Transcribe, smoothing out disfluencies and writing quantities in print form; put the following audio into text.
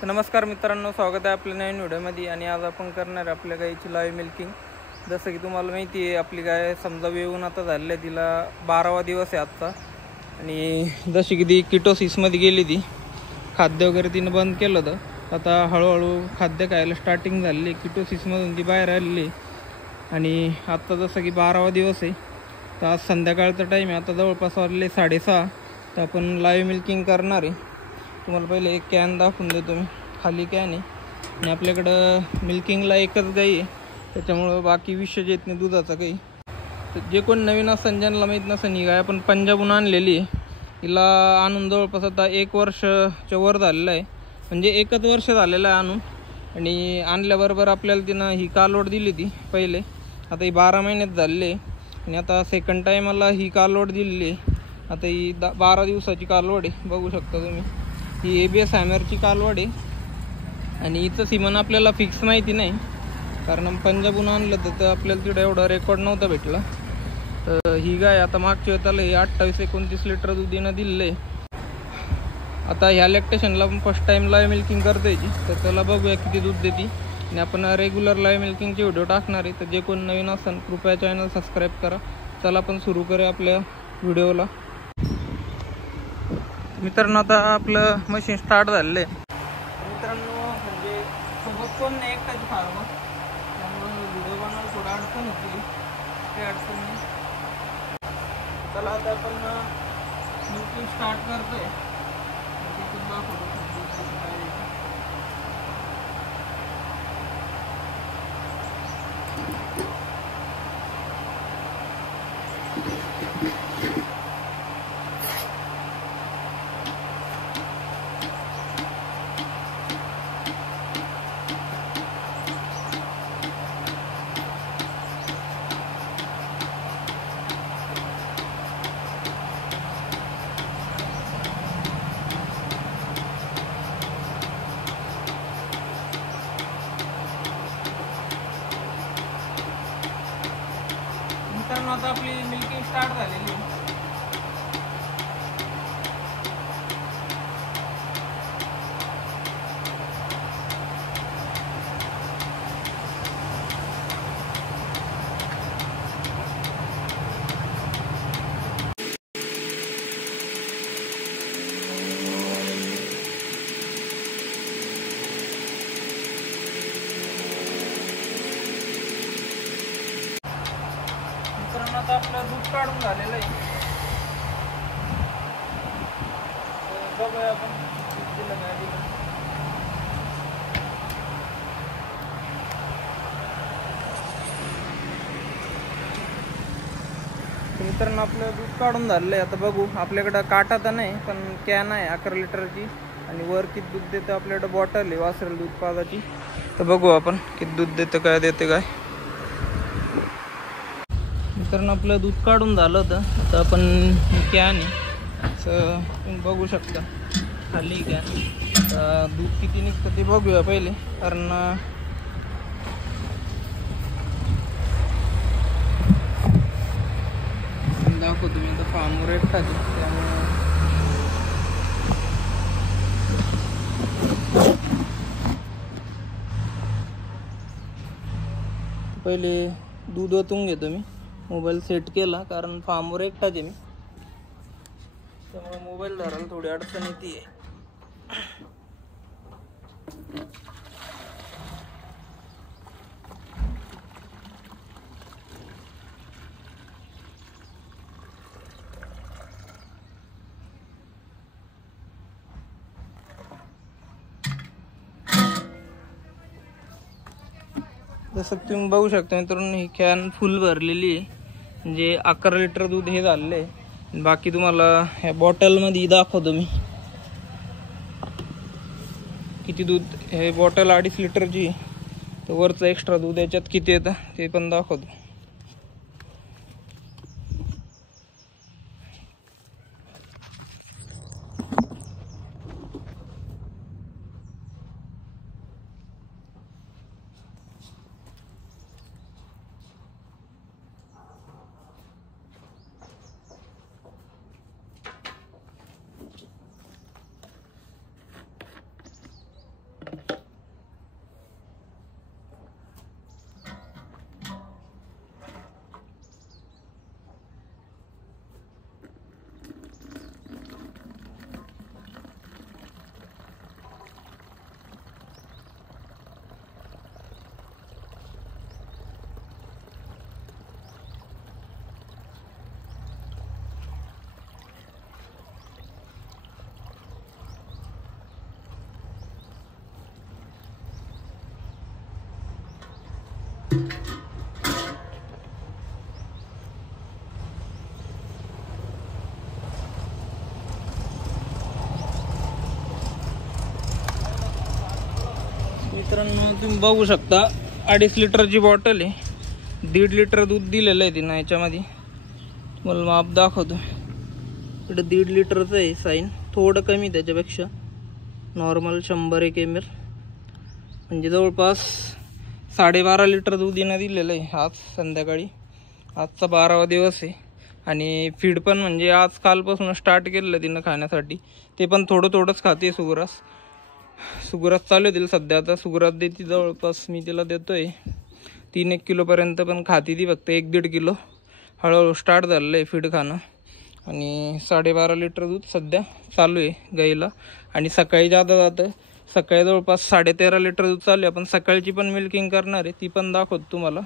तर नमस्कार मित्रांनो, स्वागत आहे आपल्या नवीन व्हिडिओमध्ये. आणि आज आपण करणार आहे आपल्या गायीची लाईव्ह मिल्किंग. जसं की तुम्हाला माहिती आहे, आपली गाय समजा वेळून आता झालेली आहे, तिला 12वा दिवस आहे आजचा. आणि जशी की ती किटोसिसमध्ये गेली, ती खाद्य वगैरे तिनं बंद केलं होतं. आता हळूहळू खाद्य खायला स्टार्टिंग झाली, किटोसिसमधून ती बाहेर आलेली. आणि आत्ता जसं की 12वा दिवस आहे, तर आज संध्याकाळचा टाईम आहे. आता जवळपास वाजले 6:30. तर आपण लाईव्ह मिल्किंग करणार आहे. तुम्हाला पहिले एक कॅन दाखवून देतो मी. खाली कॅन आहे आणि आपल्याकडं मिल्किंगला एकच गाई आहे, त्याच्यामुळं बाकी विषय येत नाही दुधाचा काही. तर जे कोण नवीन असं ज्यांना माहीत नसेल, ही गाय आपण पंजाबहून आणलेली आहे. हिला आणून जवळपास आता 1 वर्षाच्या वर झालेलं आहे, म्हणजे 1च वर्ष झालेलं आहे आणून. आणि आणल्याबरोबर आपल्याला तिनं ही कालवड दिली ती पहिले. आता ही 12 महिन्यात झालेली आहे आणि आता सेकंड टाईमाला ही कालवड दिलेली आहे. आता ही 12 दिवसाची कालवड आहे, बघू शकता तुम्ही. ही ABS हॅमरची कालवड आहे आणि हिचं सीमन आपल्याला फिक्स माहिती नाही, कारण पंजाबहून आणलं तर आपल्याला तिथं एवढा रेकॉर्ड नव्हता भेटला. तर ही गाय आता मागच्या वेळेला 28-29 लिटर दूध येणं दिलेलं आहे. आता ह्या लॅक्टेशनला फर्स्ट टाईम लाईव्ह मिल्किंग करता यायची, तर त्याला बघूया किती दूध देते. आणि आपण रेग्युलर लाईव्ह मिल्किंगचे व्हिडिओ टाकणार आहे. तर जे कोण नवीन असेल कृपया चॅनल सबस्क्राईब करा. चला आपण सुरू करूया आपल्या व्हिडिओला. मित्रांनो, आता आपलं मशीन स्टार्ट झालेलं आहे. मित्रांनो, म्हणजे सोबत कोण नाही, एकटाच फार्मर, त्यामुळे व्हिडिओ बनवायला थोडं अडचण होती. काही अडचण नाही. चला आता आपण मिल्किंग स्टार्ट करतोय. मित्रांनो, आता आपली मिल्किंग स्टार्ट झालेली आहे. मित्रांनो, आता आपलं दूध काढून झालेलं आहे. बघूया आपण दूध दिलं काय दिलं. मित्रांनो, आपलं दूध काढून झालेलं आहे. आता बघू, आपल्याकडं काटा तर नाही, पण कॅन आहे 11 लिटरची. आणि वर किती दूध देतं आपल्याकडं बॉटल आहे वासरेल दूध पाजाची. तर बघू आपण किती दूध देतं, काय देते काय. मित्रांनो, आपलं दूध काढून झालं होतं. आता आपण कॅन आहे असं तुम्ही बघू शकता, खाली कॅन. दूध किती निघतं ते बघूया पहिले, कारण दाखवतो मी. आता फार्मवर एकटाच, त्यामुळे पहिले दूध ओतून घेतो मी. मोबाईल सेट केला, कारण फार्मवर एकटाच आहे मी, त्यामुळे मोबाईल धरायला थोडी अडचण येते. जसं तुम्ही बघू शकता मित्रांनो, ही कॅन फुल भरलेली आहे, म्हणजे 11 लिटर दूध हे झालेलं आहे. बाकी तुम्हाला ह्या बॉटलमध्ये दाखवतो मी किती दूध. हे बॉटल 2.5 लिटरची, तर वरचं एक्स्ट्रा दूध याच्यात किती येतं ते पण दाखवतो. मित्रांनो तुम्ही बघू शकता 2.5 लिटरची बॉटल आहे. 1.5 लिटर दूध दिलेलं आहे तिनं याच्यामध्ये. मला माप दाखवतो. इकडे 1.5 लिटरचं आहे साईन, थोडं कमी त्याच्यापेक्षा. नॉर्मल 100 ml म्हणजे जवळपास 12.5 लिटर दूध हिनं दिलेलं आहे आज संध्याकाळी. आजचा 12वा दिवस आहे आणि फीड पण म्हणजे आज कालपासून स्टार्ट केलेलं तिनं खाण्यासाठी. ते पण थोडंच खाते. सुग्रास चालू आहे तिला सध्या. आता सुग्रास देते जवळपास मी तिला देतोय 3-1 किलोपर्यंत, पण खाते ती फक्त 1-1.5 किलो. हळूहळू स्टार्ट झालेलं आहे फीड खाणं. आणि 12.5 लिटर दूध सध्या चालू आहे गाईला. आणि सकाळी जातं सकाळी जवळपास 13.5 लिटर दूध चालू आहे. आपण सकाळची पण मिल्किंग करणार आहे, ती पण दाखवतो तुम्हाला.